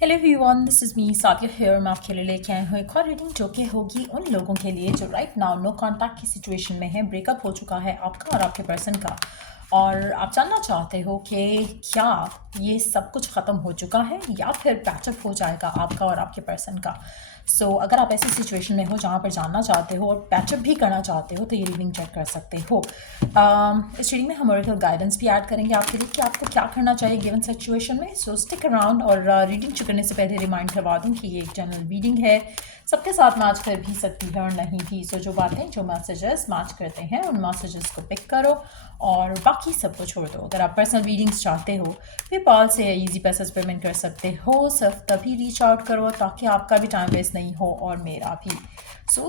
Hello everyone, this is me Sadiya here. मैं आपके लिए लेके आई हूँ एक और रीडिंग जो कि होगी उन लोगों के लिए जो राइट नाउ नो कॉन्टैक्ट की सिचुएशन में है। ब्रेकअप हो चुका है आपका और आपके पर्सन का, और आप जानना चाहते हो कि क्या ये सब कुछ ख़त्म हो चुका है या फिर पैचअप हो जाएगा आपका और आपके पर्सन का। अगर आप ऐसी सिचुएशन में हो जहाँ पर जानना चाहते हो और पैचअप भी करना चाहते हो तो ये रीडिंग चेक कर सकते हो। इस रीडिंग में हम ऑरिकल गाइडेंस भी ऐड करेंगे आपके लिए कि आपको क्या करना चाहिए गिवन सिचुएशन में। Stick around. और रीडिंग शुरू करने से पहले रिमाइंड करवा दूँ कि ये एक जनरल रीडिंग है, सबके साथ मैच कर भी सकती है और नहीं भी। जो बातें जो मैसेजेस मैच करते हैं उन मैसेजेस को पिक करो और बाकी सबको छोड़ दो। अगर आप पर्सनल रीडिंग्स चाहते हो पेपाल से इजी पैसेज पेमेंट कर सकते हो, सिर्फ तभी रीच आउट करो ताकि आपका भी टाइम वेस्ट नहीं हो और मेरा भी।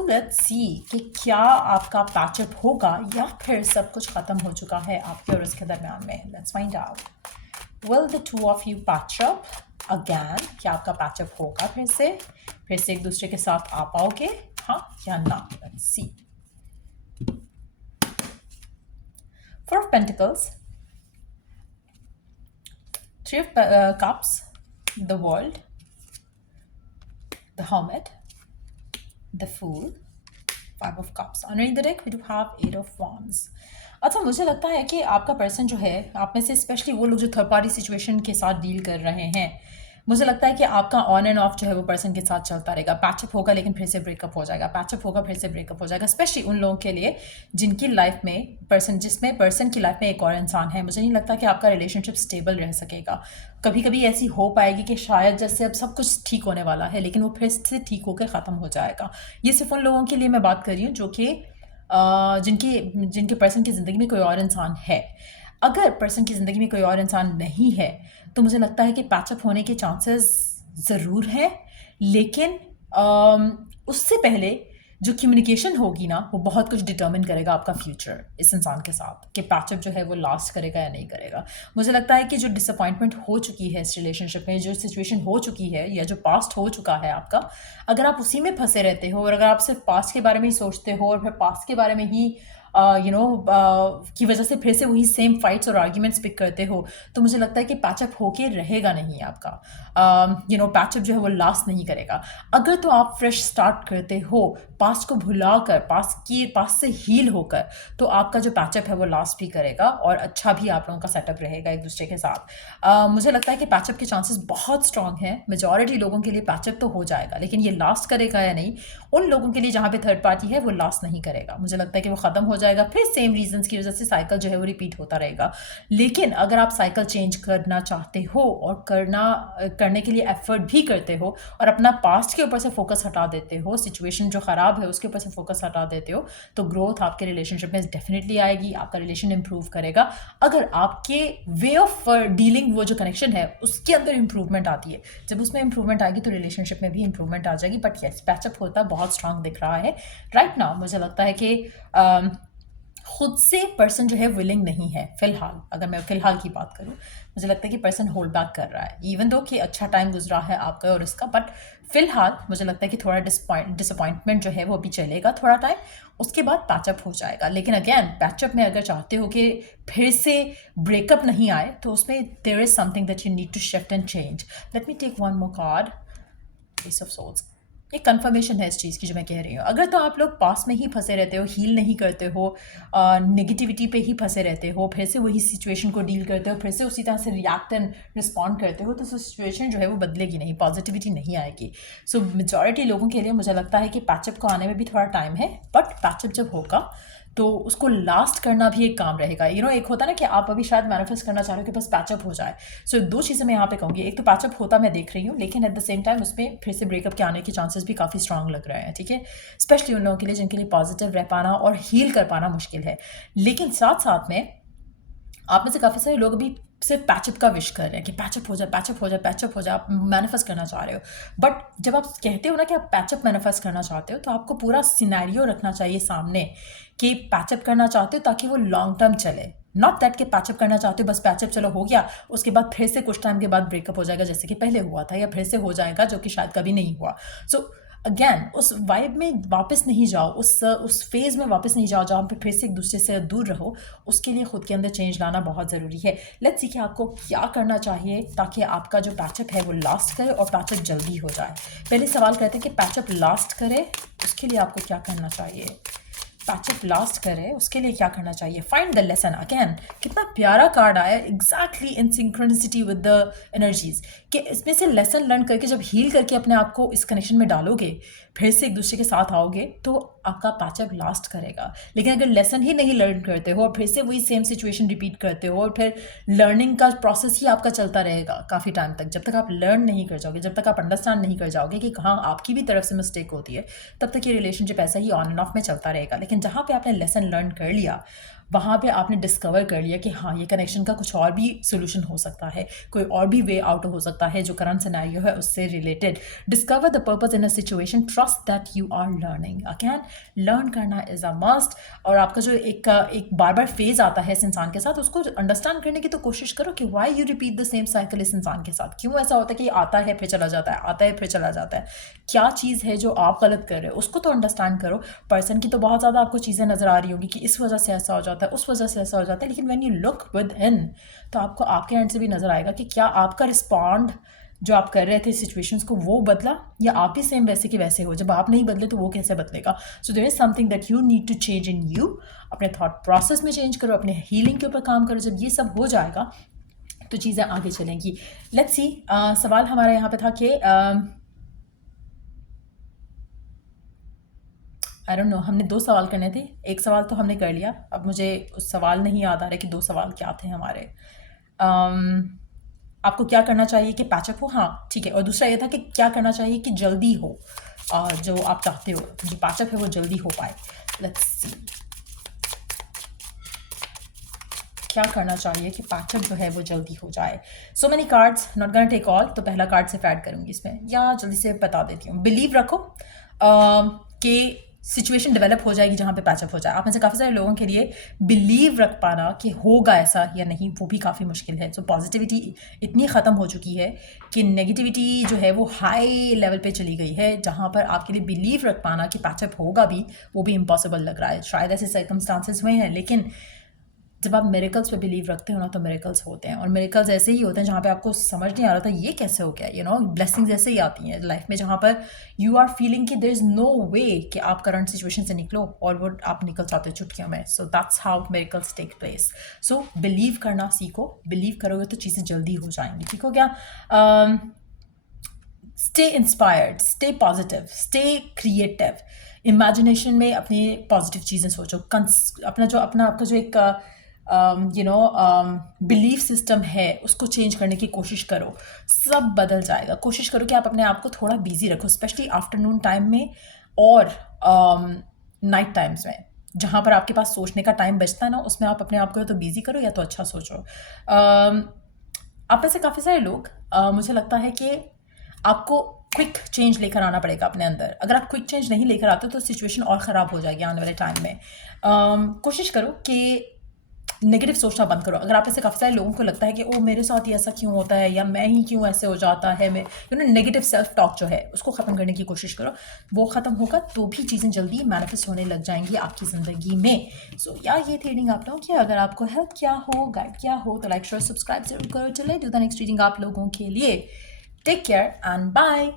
लेट्स सी कि क्या आपका पैचअप होगा या फिर सब कुछ ख़त्म हो चुका है आपके और उसके दरमियान में। Let's find out. Will the two of you patch up again? क्या आपका पैचअप होगा फिर से एक दूसरे के साथ आ पाओगे, हाँ या ना? Let's see. Four of Pentacles, Three of Cups, the World, the Hermit, the Fool, Five of Cups. Underneath the deck we do have Eight of Wands. अच्छा, मुझे लगता है कि आपका पर्सन जो है, आप में से स्पेशली वो लोग जो थर्ड पार्टी सिचुएशन के साथ डील कर रहे हैं, मुझे लगता है कि आपका ऑन एंड ऑफ जो है वो पर्सन के साथ चलता रहेगा। पैचअप होगा लेकिन फिर से ब्रेकअप हो जाएगा, पैचअप होगा फिर से ब्रेकअप हो जाएगा। स्पेशली उन लोगों के लिए जिनकी लाइफ में जिसमें पर्सन की लाइफ में एक और इंसान है। मुझे नहीं लगता कि आपका रिलेशनशिप स्टेबल रह सकेगा। कभी कभी ऐसी हो पाएगी कि शायद जैसे अब सब कुछ ठीक होने वाला है लेकिन वो फिर से ठीक होकर ख़त्म हो जाएगा। ये सिर्फ उन लोगों के लिए मैं बात कर रही हूँ जो कि जिनके पर्सन की ज़िंदगी में कोई और इंसान है। अगर पर्सन की ज़िंदगी में कोई और इंसान नहीं है तो मुझे लगता है कि पैचअप होने के चांसेस ज़रूर हैं, लेकिन उससे पहले जो कम्युनिकेशन होगी ना वो बहुत कुछ डिटर्मिन करेगा आपका फ्यूचर इस इंसान के साथ, कि पैचअप जो है वो लास्ट करेगा या नहीं करेगा। मुझे लगता है कि जो डिसअपॉइंटमेंट हो चुकी है इस रिलेशनशिप में, जो सिचुएशन हो चुकी है या जो पास्ट हो चुका है आपका, अगर आप उसी में फंसे रहते हो और अगर आप सिर्फ पास्ट के बारे में ही सोचते हो और फिर पास्ट के बारे में ही की वजह से फिर से वही सेम फाइट्स और आर्ग्यूमेंट्स पिक करते हो, तो मुझे लगता है कि पैचअप होके रहेगा नहीं आपका। पैचअप जो है वो लास्ट नहीं करेगा। अगर तो आप फ्रेश स्टार्ट करते हो पास्ट को भुलाकर, पास्ट से हील होकर, तो आपका जो पैचअप है वो लास्ट भी करेगा और अच्छा भी आप लोगों का सेटअप रहेगा एक दूसरे के साथ। मुझे लगता है कि पैचअप के चांसेस बहुत स्ट्रांग हैं। मेजॉरिटी लोगों के लिए पैचअप तो हो जाएगा, लेकिन ये लास्ट करेगा या नहीं, उन लोगों के लिए जहाँ पे थर्ड पार्टी है वो लास्ट नहीं करेगा। मुझे लगता है कि वो ख़त्म हो जाएगा, फिर सेम रीजंस की वजह से साइकिल जो है वो रिपीट होता रहेगा। लेकिन अगर आप साइकिल चेंज करना चाहते हो और करने के लिए एफर्ट भी करते हो और अपना पास्ट के ऊपर से फोकस हटा देते हो, सिचुएशन जो ख़राब है उसके ऊपर से फोकस हटा देते हो, तो ग्रोथ आपके रिलेशनशिप में डेफिनेटली आएगी। आपका रिलेशन इंप्रूव करेगा अगर आपके वे ऑफ डीलिंग, वो जो कनेक्शन है उसके अंदर इंप्रूवमेंट आती है। जब उसमें इंप्रूवमेंट आएगी तो रिलेशनशिप में भी इंप्रूवमेंट आ जाएगी। बट यस, पैचअप होता बहुत स्ट्रांग दिख रहा है राइट नाउ। मुझे लगता है कि खुद से पर्सन जो है विलिंग नहीं है फिलहाल। अगर मैं फिलहाल की बात करूं, मुझे लगता है कि पर्सन होल्ड बैक कर रहा है, इवन दो कि अच्छा टाइम गुजरा है आपका और इसका, बट फिलहाल मुझे लगता है कि थोड़ा डिसअपॉइंटमेंट जो है वो अभी चलेगा थोड़ा टाइम, उसके बाद पैचअप हो जाएगा। लेकिन अगेन पैचअप में अगर चाहते हो कि फिर से ब्रेकअप नहीं आए तो उसमें there is something that you need to shift and change. Let me take one more card, ace of swords. एक कंफर्मेशन है इस चीज़ की जो मैं कह रही हूँ। अगर तो आप लोग पास में ही फंसे रहते हो, हील नहीं करते हो, नेगेटिविटी पे ही फंसे रहते हो, फिर से वही सिचुएशन को डील करते हो, फिर से उसी तरह से रिएक्ट एंड रिस्पॉन्ड करते हो, तो सिचुएशन जो है वो बदलेगी नहीं, पॉजिटिविटी नहीं आएगी। मेजॉरिटी लोगों के लिए मुझे लगता है कि पैचअप को आने में भी थोड़ा टाइम है, बट पैचअप जब होगा तो उसको लास्ट करना भी एक काम रहेगा। एक होता है ना कि आप अभी शायद मैनिफेस्ट करना चाह रहे हो कि बस पैचअप हो जाए। दो चीज़ें मैं यहाँ पे कहूँगी। एक तो पैचअप होता मैं देख रही हूँ, लेकिन एट द सेम टाइम उसमें फिर से ब्रेकअप के आने के चांसेस भी काफ़ी स्ट्रांग लग रहे हैं, ठीक है। स्पेशली उन लोगों के लिए जिनके लिए पॉजिटिव रह पाना और हील कर पाना मुश्किल है। लेकिन साथ साथ में आप में से काफ़ी सारे लोग अभी सिर्फ पैचअप का विश कर रहे हैं कि पैचअप हो जाए, पैचअप हो जाए, पैचअप हो जाए। आप मैनिफेस्ट करना चाह रहे हो, बट जब आप कहते हो ना कि आप पैचअप मैनिफेस्ट करना चाहते हो, तो आपको पूरा सिनेरियो रखना चाहिए सामने कि पैचअप करना चाहते हो ताकि वो लॉन्ग टर्म चले। नॉट दैट कि पैचअप करना चाहते हो बस पैचअप चलो हो गया, उसके बाद फिर से कुछ टाइम के बाद ब्रेकअप हो जाएगा जैसे कि पहले हुआ था, या फिर से हो जाएगा जो कि शायद कभी नहीं हुआ। अगेन उस वाइब में वापस नहीं जाओ, उस फेज़ में वापस नहीं जाओ जहाँ पे फिर से एक दूसरे से दूर रहो। उसके लिए खुद के अंदर चेंज लाना बहुत ज़रूरी है। लेट्स सी कि आपको क्या करना चाहिए ताकि आपका जो पैचअप है वो लास्ट करे और पैचअप जल्दी हो जाए। पहले सवाल करते हैं कि पैचअप लास्ट करे, उसके लिए आपको क्या करना चाहिए। पैचअप लास्ट करे उसके लिए क्या करना चाहिए। Find the lesson. अगेन कितना प्यारा कार्ड आया, exactly in synchronicity with the energies, कि इसमें से लेसन लर्न करके जब हील करके अपने आप को इस कनेक्शन में डालोगे, फिर से एक दूसरे के साथ आओगे, तो आपका पैचअप लास्ट करेगा। लेकिन अगर लेसन ही नहीं लर्न करते हो और फिर से वही सेम सिचुएशन रिपीट करते हो और फिर लर्निंग का प्रोसेस ही आपका चलता रहेगा काफ़ी टाइम तक, जब तक आप लर्न नहीं कर जाओगे, जब तक आप अंडरस्टैंड नहीं कर जाओगे कि कहाँ आपकी भी तरफ से मिस्टेक होती है, तब तक ये रिलेशनशिप ऐसा ही ऑन एंड ऑफ में चलता रहेगा। लेकिन जहाँ पे आपने लेसन लर्न कर लिया, वहाँ पे आपने डिस्कवर कर लिया कि हाँ, ये कनेक्शन का कुछ और भी सोल्यूशन हो सकता है, कोई और भी वे आउट हो सकता है जो करंट सिनेरियो है उससे related. Discover the purpose in a situation, trust that you are learning. Again learn करना इज़ अ मस्ट। और आपका जो एक बार बार फेज आता है इस इंसान के साथ, उसको अंडरस्टैंड करने की तो कोशिश करो कि why you repeat the same cycle इस इंसान के साथ। क्यों ऐसा होता है कि आता है फिर चला जाता है, आता है फिर चला जाता है। क्या चीज़ है जो आप गलत कर रहे हो, उसको तो अंडरस्टैंड करो। पर्सन की तो बहुत ज़्यादा आपको चीज़ें नज़र आ रही होंगी कि इस वजह से ऐसा हो जाता है, उस वजह से ऐसा हो जाता है, लेकिन when you look with in, तो आपको आपके एंड से भी नज़र आएगा कि क्या आपका रिस्पॉन्ड जो आप कर रहे थे सिचुएशंस को वो बदला, या आप भी सेम वैसे के वैसे हो। जब आप नहीं बदले तो वो कैसे बदलेगा। So there is something that you need to change in you. अपने थॉट प्रोसेस में चेंज करो, अपने हीलिंग के ऊपर काम करो। जब ये सब हो जाएगा तो चीज़ें आगे चलेंगी। लेट्स सी, सवाल हमारा यहाँ पे था कि आई डोंट नो, हमने 2 सवाल करने थे, एक सवाल तो हमने कर लिया। अब मुझे उस सवाल नहीं याद आ रहा कि 2 सवाल क्या थे हमारे। आपको क्या करना चाहिए कि पैचअप हो, हाँ ठीक है। और दूसरा ये था कि क्या करना चाहिए कि जल्दी हो, जो आप चाहते हो जो पैचअप है वो जल्दी हो पाए। लेट्स सी, क्या करना चाहिए कि पैचअप जो है वो जल्दी हो जाए। So many cards, not gonna take all, तो पहला कार्ड सिर्फ ऐड करूँगी इसमें, या जल्दी से बता देती हूँ। बिलीव रखो कि सिचुएशन डेवलप हो जाएगी जहाँ पे पैचअप हो जाए। आप में से काफ़ी सारे लोगों के लिए बिलीव रख पाना कि होगा ऐसा या नहीं, वो भी काफ़ी मुश्किल है। सो पॉजिटिविटी इतनी ख़त्म हो चुकी है कि नेगेटिविटी जो है वो हाई लेवल पे चली गई है, जहाँ पर आपके लिए बिलीव रख पाना कि पैचअप होगा भी, वो भी इम्पॉसिबल लग रहा है। शायद ऐसे सर्कमस्टांसेस हुए हैं, लेकिन जब आप मिरेकल्स पे बिलीव रखते हो ना, तो मिरेकल्स होते हैं। और मिरेकल्स ऐसे ही होते हैं जहाँ पे आपको समझ नहीं आ रहा था ये कैसे हो गया। यू नो, ब्लेसिंग्स ऐसे ही आती हैं लाइफ में जहाँ पर यू आर फीलिंग कि देयर इज़ नो वे कि आप करंट सिचुएशन से निकलो, और वो आप निकल जाते हो चुटकियों में। So that's how miracles take place. So believe करना सीखो, बिलीव करोगे तो चीज़ें जल्दी हो जाएंगी। ठीक हो गया। Stay inspired, stay positive, stay creative. Imagination में अपनी पॉजिटिव चीज़ें सोचो। आपका जो एक बिलीफ सिस्टम है उसको चेंज करने की कोशिश करो, सब बदल जाएगा। कोशिश करो कि आप अपने आप को थोड़ा बिजी रखो, स्पेशली आफ्टरनून टाइम में और नाइट टाइम्स में, जहाँ पर आपके पास सोचने का टाइम बचता है ना, उसमें आप अपने आप को या तो बिजी करो या तो अच्छा सोचो। आप में से काफ़ी सारे लोग, मुझे लगता है कि आपको क्विक चेंज लेकर आना पड़ेगा अपने अंदर। अगर आप क्विक चेंज नहीं लेकर आते तो सिचुएशन और ख़राब हो जाएगी आने वाले टाइम में। कोशिश करो कि नेगेटिव सोचना बंद करो। अगर आप ऐसे काफ़ी सारे लोगों को लगता है कि ओ मेरे साथ ही ऐसा क्यों होता है, या मैं ही क्यों ऐसे हो जाता है, मैं नेगेटिव सेल्फ टॉक जो है उसको ख़त्म करने की कोशिश करो। वो ख़त्म होगा तो भी चीज़ें जल्दी मैनिफेस्ट होने लग जाएंगी आपकी ज़िंदगी में। सो यार, ये थी रीडिंग आप लोगों की। अगर आपको हेल्प किया हो, गाइड किया हो, तो लाइक शेयर सब्सक्राइब जरूर करो। चले डू द नेक्स्ट रीडिंग आप लोगों के लिए। Take care and bye.